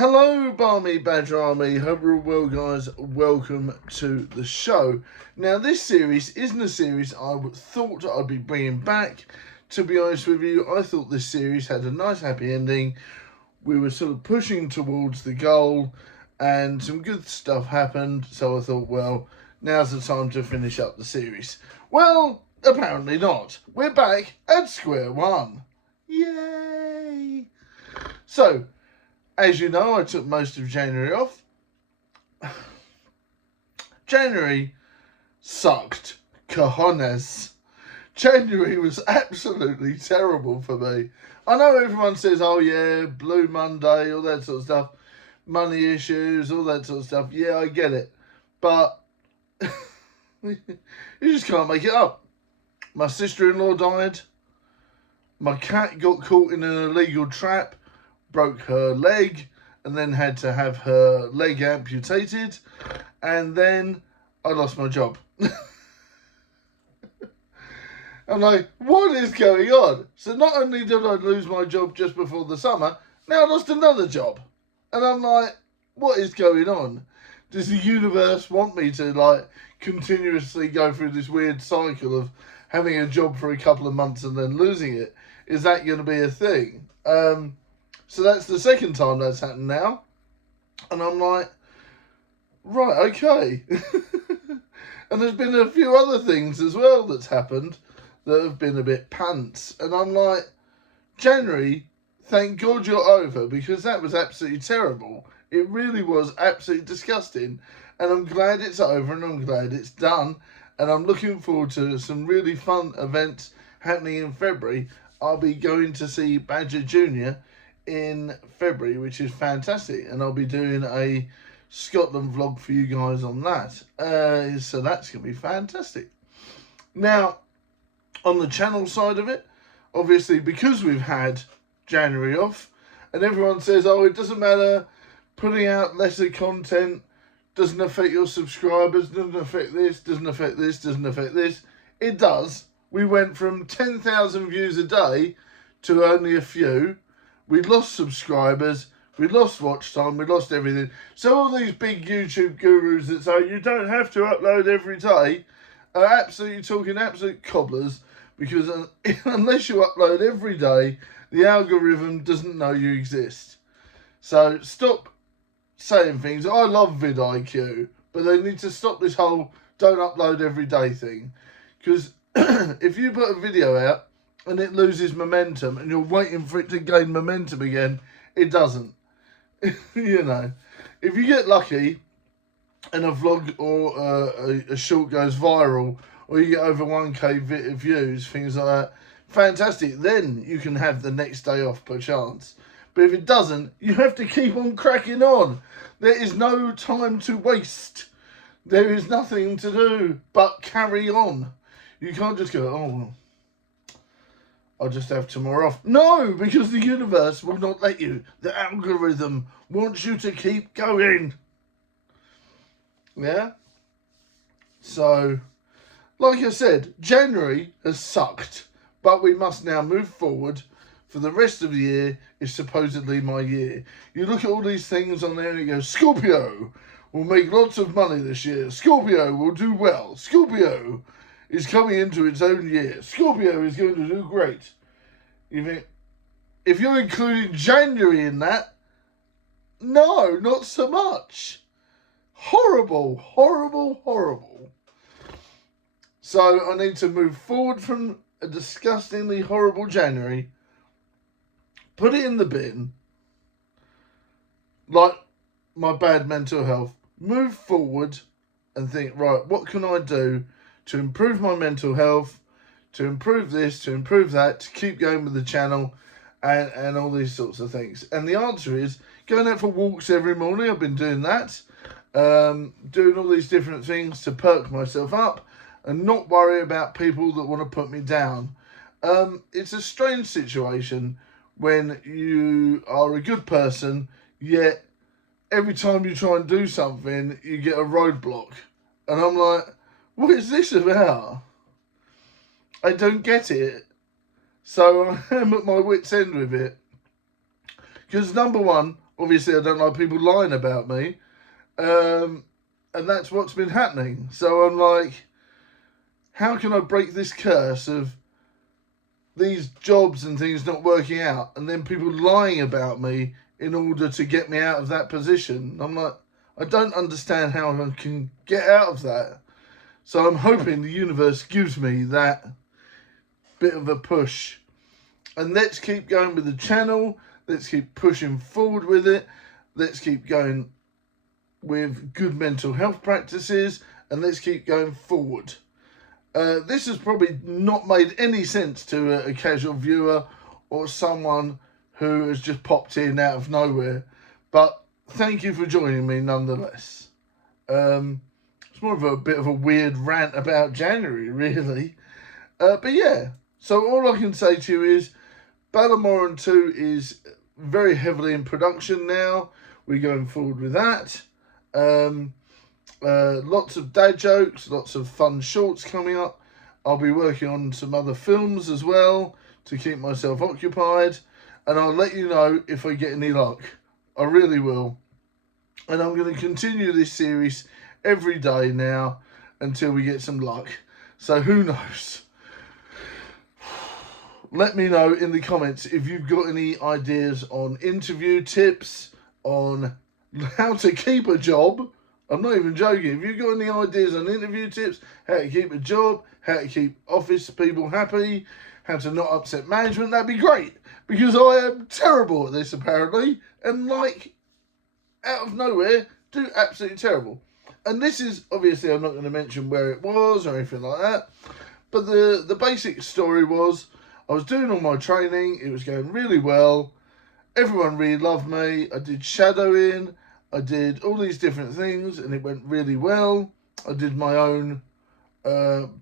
Hello, Barmy Badger Army. Hope you're all well, guys. Welcome to the show. Now, this series isn't a series I thought I'd be bringing back. To be honest with you, I thought this series had a nice happy ending. We were sort of pushing towards the goal and some good stuff happened. So I thought, well, now's the time to finish up the series. Well, apparently not. We're back at square one. Yay! So, as you know, I took most of January off. January sucked. Cojones. January was absolutely terrible for me. I know everyone says, oh yeah, Blue Monday, all that sort of stuff. Money issues, all that sort of stuff. Yeah, I get it. But you just can't make it up. My sister-in-law died. My cat got caught in an illegal trap. Broke her leg and then had to have her leg amputated, and then I lost my job. I'm like, what is going on? So not only did I lose my job just before the summer, now I lost another job. And I'm like, what is going on? Does the universe want me to continuously go through this weird cycle of having a job for a couple of months and then losing it? Is that going to be a thing? So that's the second time that's happened now. And I'm like, right, okay. And there's been a few other things as well that's happened that have been a bit pants. And I'm like, January, thank God you're over, because that was absolutely terrible. It really was absolutely disgusting. And I'm glad it's over and I'm glad it's done. And I'm looking forward to some really fun events happening in February. I'll be going to see Badger Jr. in February, which is fantastic, and I'll be doing a Scotland vlog for you guys on that, so that's going to be fantastic. Now, on the channel side of it, obviously because we've had January off, and everyone says, oh, it doesn't matter, putting out lesser content doesn't affect your subscribers, doesn't affect this, doesn't affect this, doesn't affect this. It does. We went from 10,000 views a day to only a few. We lost subscribers, we lost watch time, we lost everything. So all these big YouTube gurus that say you don't have to upload every day are absolutely talking absolute cobblers, because unless you upload every day, the algorithm doesn't know you exist. So stop saying things. I love vidIQ, but they need to stop this whole don't upload every day thing. Because if you put a video out and it loses momentum and you're waiting for it to gain momentum again, it doesn't. You know, if you get lucky and a vlog or a short goes viral, or you get over 1k views, things like that, fantastic, then you can have the next day off per chance. But if it doesn't, you have to keep on cracking on. There is no time to waste. There is nothing to do but carry on. You can't just go, oh, well, I'll just have tomorrow off. No, because the universe will not let you. The algorithm wants you to keep going. Yeah? So, like I said, January has sucked. But we must now move forward. For the rest of the year is supposedly my year. You look at all these things on there and you go, Scorpio will make lots of money this year. Scorpio will do well. Scorpio is coming into its own year. Scorpio is going to do great. You think, if you're including January in that, no, not so much. Horrible, horrible, horrible. So I need to move forward from a disgustingly horrible January, put it in the bin, like my bad mental health, move forward and think, right, what can I do to improve my mental health, to improve this, to improve that, to keep going with the channel, and all these sorts of things. And the answer is going out for walks every morning. I've been doing that, doing all these different things to perk myself up and not worry about people that want to put me down. It's a strange situation when you are a good person, yet every time you try and do something, you get a roadblock. And I'm like, what is this about? I don't get it. So I am at my wit's end with it. Because number one, obviously I don't like people lying about me. And that's what's been happening. So I'm like, how can I break this curse of these jobs and things not working out, and then people lying about me in order to get me out of that position? I'm like, I don't understand how I can get out of that. So I'm hoping the universe gives me that bit of a push. And let's keep going with the channel. Let's keep pushing forward with it. Let's keep going with good mental health practices. And let's keep going forward. This has probably not made any sense to a casual viewer or someone who has just popped in out of nowhere. But thank you for joining me nonetheless. It's more of a bit of a weird rant about January, really. But yeah, so all I can say to you is Ballymore 2 is very heavily in production now. We're going forward with that. Lots of dad jokes, lots of fun shorts coming up. I'll be working on some other films as well to keep myself occupied. And I'll let you know if I get any luck. I really will. And I'm going to continue this series every day now until we get some luck. So who knows? Let me know in the comments if you've got any ideas on interview tips, on how to keep a job. I'm not even joking. If you've got any ideas on interview tips, how to keep a job, how to keep office people happy, how to not upset management, that'd be great. Because I am terrible at this, apparently. And like, out of nowhere, do absolutely terrible. And this is, obviously, I'm not going to mention where it was or anything like that. But the basic story was, I was doing all my training. It was going really well. Everyone really loved me. I did shadowing. I did all these different things, and it went really well. I did my own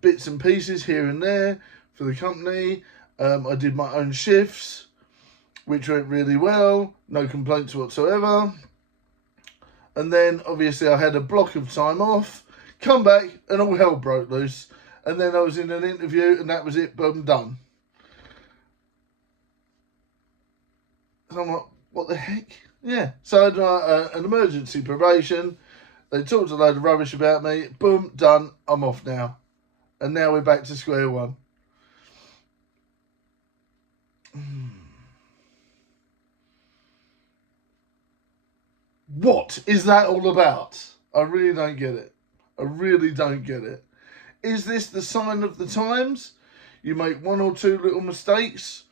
bits and pieces here and there for the company. I did my own shifts, which went really well. No complaints whatsoever. And then, obviously, I had a block of time off, come back, and all hell broke loose. And then I was in an interview, and that was it, boom, done. So I'm like, what the heck? Yeah. So I had an emergency probation. They talked a load of rubbish about me. Boom, done. I'm off now. And now we're back to square one. What is that all about? I really don't get it. I really don't get it. Is this the sign of the times? You make one or two little mistakes,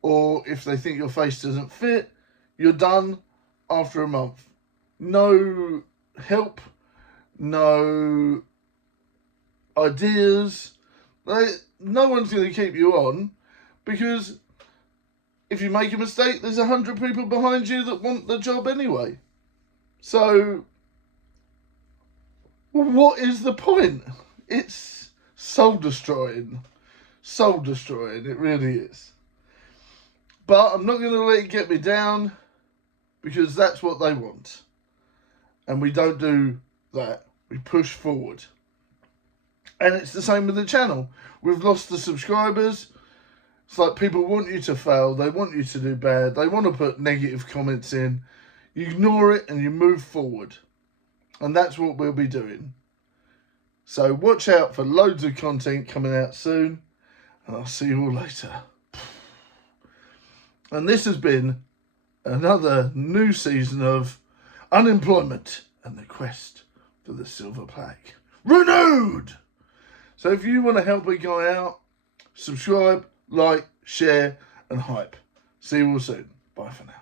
or if they think your face doesn't fit, you're done after a month. No help, no ideas. No one's going to keep you on, because if you make a mistake, there's 100 people behind you that want the job anyway. So, what is the point? It's soul destroying. Soul destroying, it really is. But I'm not going to let it get me down, because that's what they want. And we don't do that. We push forward. And it's the same with the channel. We've lost the subscribers. It's like people want you to fail. They want you to do bad. They want to put negative comments in. You ignore it and you move forward. And that's what we'll be doing. So watch out for loads of content coming out soon. And I'll see you all later. And this has been another new season of Unemployed and the Quest for the Silver Plaque. Renewed! So if you want to help a guy out, subscribe, like, share, and hype. See you all soon. Bye for now.